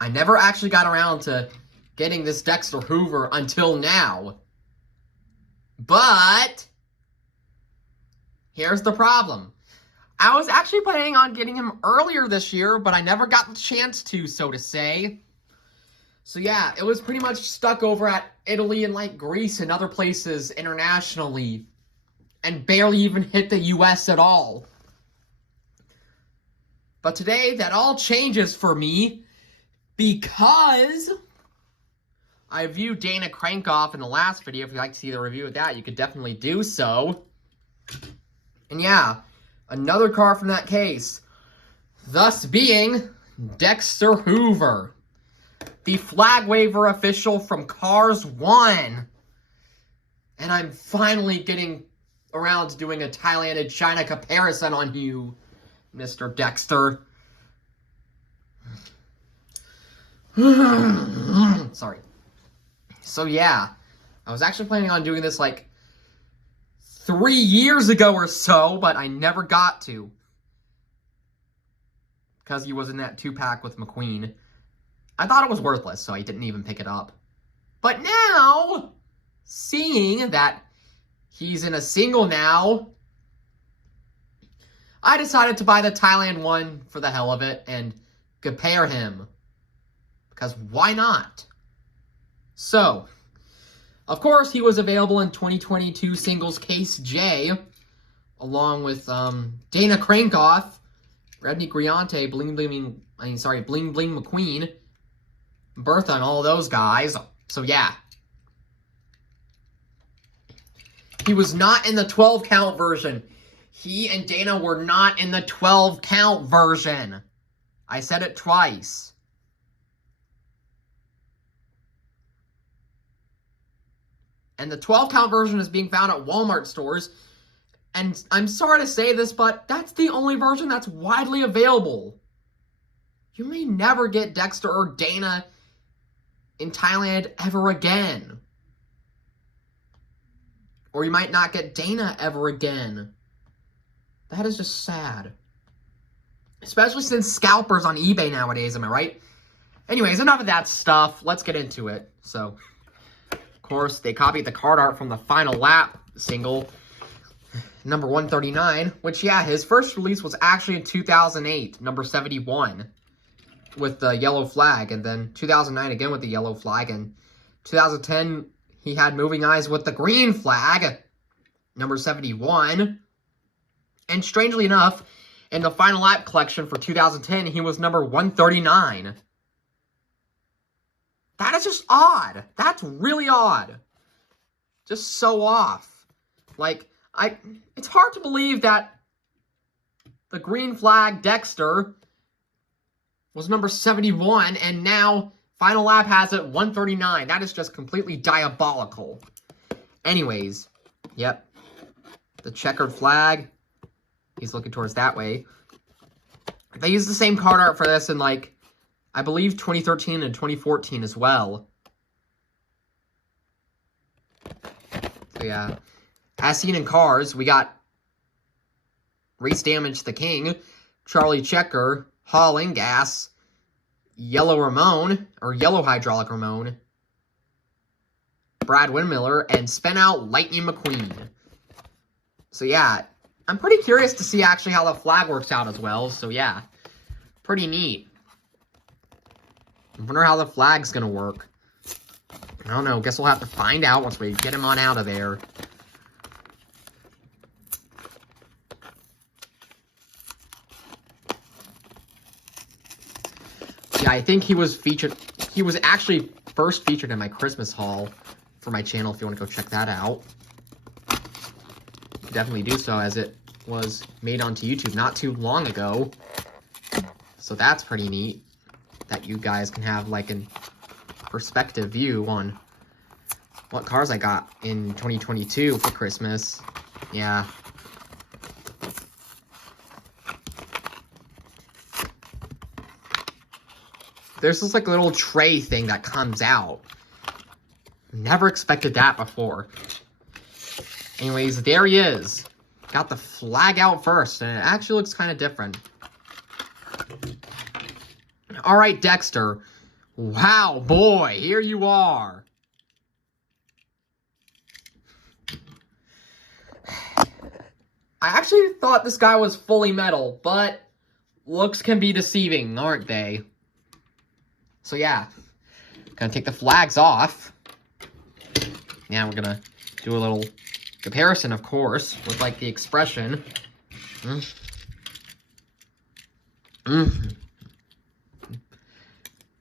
I never actually got around to getting this Dexter Hoover until now. But here's the problem. I was actually planning on getting him earlier this year, but I never got the chance to, so to say. So yeah, it was pretty much stuck over at Italy and like Greece and other places internationally, and barely even hit the US at all. But today, that all changes for me, because I reviewed Dana Crankoff in the last video. If you'd like to see the review of that, you could definitely do so. And yeah, another card from that case, thus being Dexter Hoover, the flag waiver official from Cars 1. And I'm finally getting around to doing a Thailand and China comparison on you, Mr. Dexter. Sorry. So yeah, I was actually planning on doing this like 3 years ago or so, but I never got to, because he was in that 2-pack with McQueen. I thought it was worthless, so I didn't even pick it up. But now, seeing that he's in a single now, I decided to buy the Thailand one for the hell of it and compare him. Because why not? So, of course, he was available in 2022 Singles Case J, along with Dana Crankoff, Revney Bling Bling McQueen, Bertha, and all those guys. So yeah. He was not in the 12-count version. He and Dana were not in the 12-count version. I said it twice. And the 12-count version is being found at Walmart stores. And I'm sorry to say this, but that's the only version that's widely available. You may never get Dexter or Dana in Thailand ever again. Or you might not get Dana ever again. That is just sad. Especially since scalpers on eBay nowadays, am I right? Anyways, enough of that stuff. Let's get into it. So, of course, they copied the card art from the Final Lap single, number 139, which, yeah, his first release was actually in 2008, number 71, with the yellow flag, and then 2009 again with the yellow flag, and 2010 he had Moving Eyes with the green flag, number 71, and strangely enough, in the Final Lap collection for 2010, he was number 139. That is just odd. That's really odd. Just so off. Like, it's hard to believe that the green flag Dexter was number 71, and now Final Lap has it 139. That is just completely diabolical. Anyways, yep. The checkered flag. He's looking towards that way. They used the same card art for this in, like, I believe 2013 and 2014 as well. So yeah. As seen in Cars, we got Race Damage the King, Charlie Checker, Hauling Gas, Yellow Ramon, or Yellow Hydraulic Ramon, Brad Windmiller, and Spin Out Lightning McQueen. So yeah, I'm pretty curious to see actually how the flag works out as well. So yeah, pretty neat. I wonder how the flag's gonna work. I don't know. Guess we'll have to find out once we get him on out of there. Yeah, I think he was featured. He was actually first featured in my Christmas haul for my channel if you want to go check that out. You can definitely do so, as it was made onto YouTube not too long ago. So that's pretty neat, that you guys can have like a perspective view on what cars I got in 2022 for Christmas. Yeah. There's this like little tray thing that comes out. Never expected that before. Anyways, there he is. Got the flag out first, and it actually looks kind of different. Alright, Dexter. Wow, boy, here you are. I actually thought this guy was fully metal, but looks can be deceiving, aren't they? So yeah, gonna take the flags off. Now we're gonna do a little comparison, of course, with like the expression.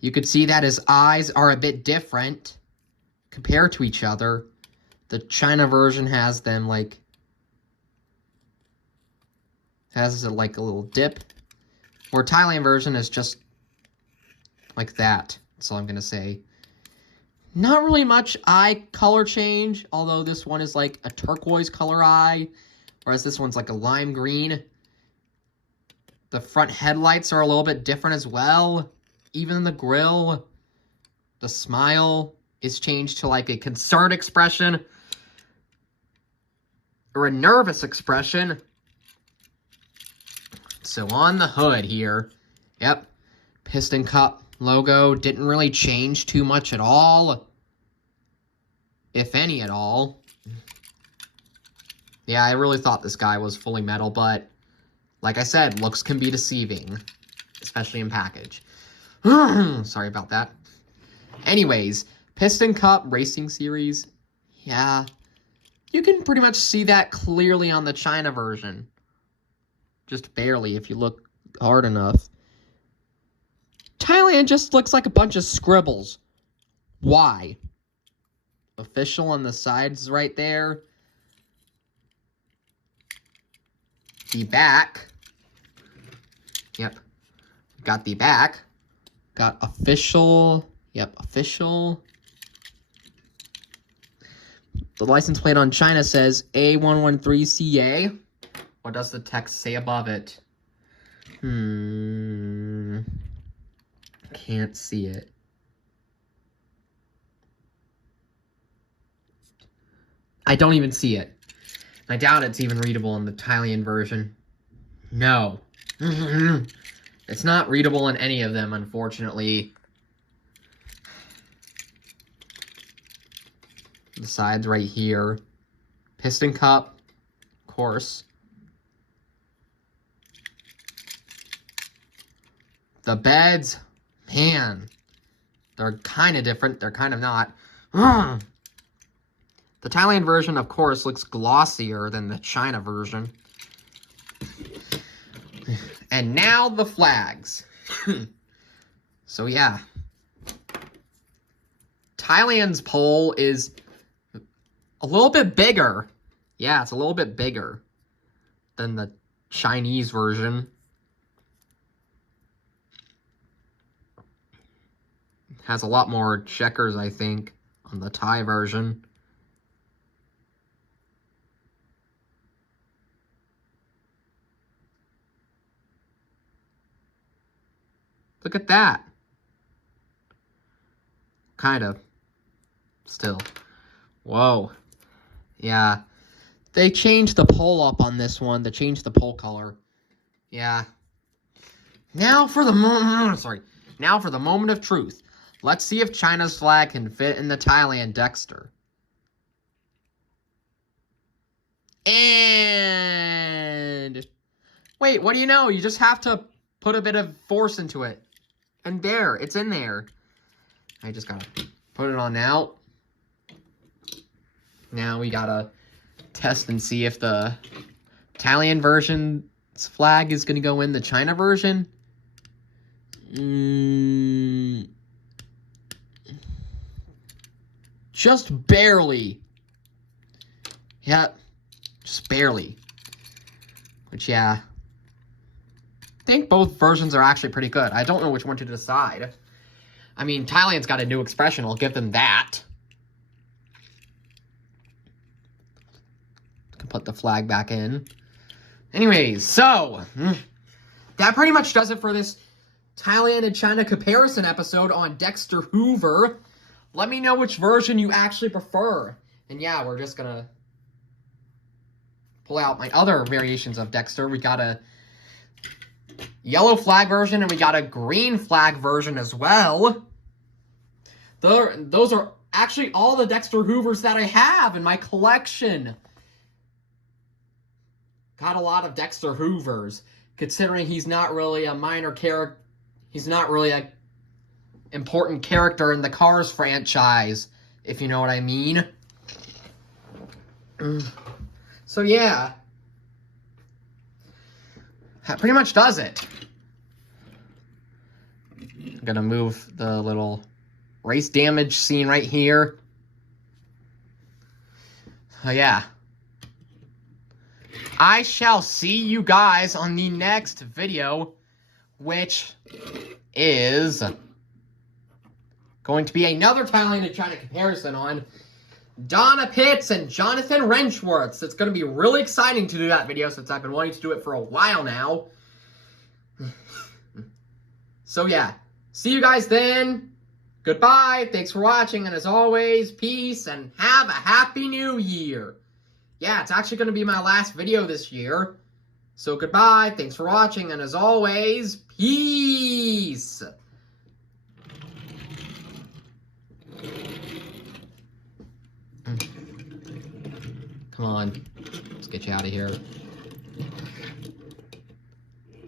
You could see that his eyes are a bit different compared to each other. The China version has them like, has like a little dip, or Thailand version is just like that. That's all I'm gonna say. Not really much eye color change, although this one is like a turquoise color eye, whereas this one's like a lime green. The front headlights are a little bit different as well. Even the grill, the smile is changed to like a concerned expression or a nervous expression. So on the hood here, yep, piston cup logo didn't really change too much at all, if any at all. Yeah, I really thought this guy was fully metal, but like I said, looks can be deceiving, especially in package. Sorry about that. Anyways, piston cup racing series, yeah, you can pretty much see that clearly on the China version. Just barely if you look hard enough. Thailand just looks like a bunch of scribbles. Why? Official on the sides right there. The back. Yep. Got the back. Got official. Yep, official. The license plate on China says A113CA. What does the text say above it? Can't see it. I don't even see it. I doubt it's even readable in the Thailand version. No. It's not readable in any of them, unfortunately. The sides right here. Piston cup, of course. The beds, man, they're kind of different. They're kind of not. The Thailand version, of course, looks glossier than the China version. And now the flags. So yeah. Thailand's pole is a little bit bigger. Yeah, it's a little bit bigger than the Chinese version. Has a lot more checkers, I think, on the Thai version. Look at that. Kind of. Still. Whoa. Yeah. They changed the pole up on this one. They changed the pole color. Yeah. Now for the Now for the moment of truth. Let's see if China's flag can fit in the Thailand Dexter. And wait, what do you know? You just have to put a bit of force into it. And there, it's in there. I just gotta put it on now. Now we gotta test and see if the Italian version's flag is gonna go in the China version. Just barely. Yeah, just barely. Which, yeah. I think both versions are actually pretty good. I don't know which one to decide. I mean, Thailand's got a new expression. I'll give them that. Can put the flag back in. Anyways, so that pretty much does it for this Thailand and China comparison episode on Dexter Hoover. Let me know which version you actually prefer. And yeah, we're just gonna pull out my other variations of Dexter. We got a yellow flag version and we got a green flag version as well. Those are actually all the Dexter Hoovers that I have in my collection. Got a lot of Dexter Hoovers, considering he's not really a minor character. He's not really a important character in the Cars franchise, if you know what I mean. So yeah, that pretty much does it. I'm gonna move the little race damage scene right here. Oh yeah. I shall see you guys on the next video, which is going to be another Thailand to China comparison on Donna Pitts and Jonathan Renschwartz. It's going to be really exciting to do that video since I've been wanting to do it for a while now. So yeah, see you guys then. Goodbye, thanks for watching, and as always, peace, and have a happy new year. Yeah, it's actually going to be my last video this year. So goodbye, thanks for watching, and as always, peace. Come on, let's get you out of here.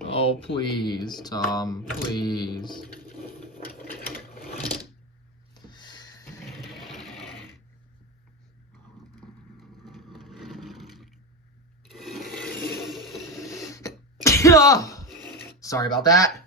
Oh, please, Tom, please. Sorry about that.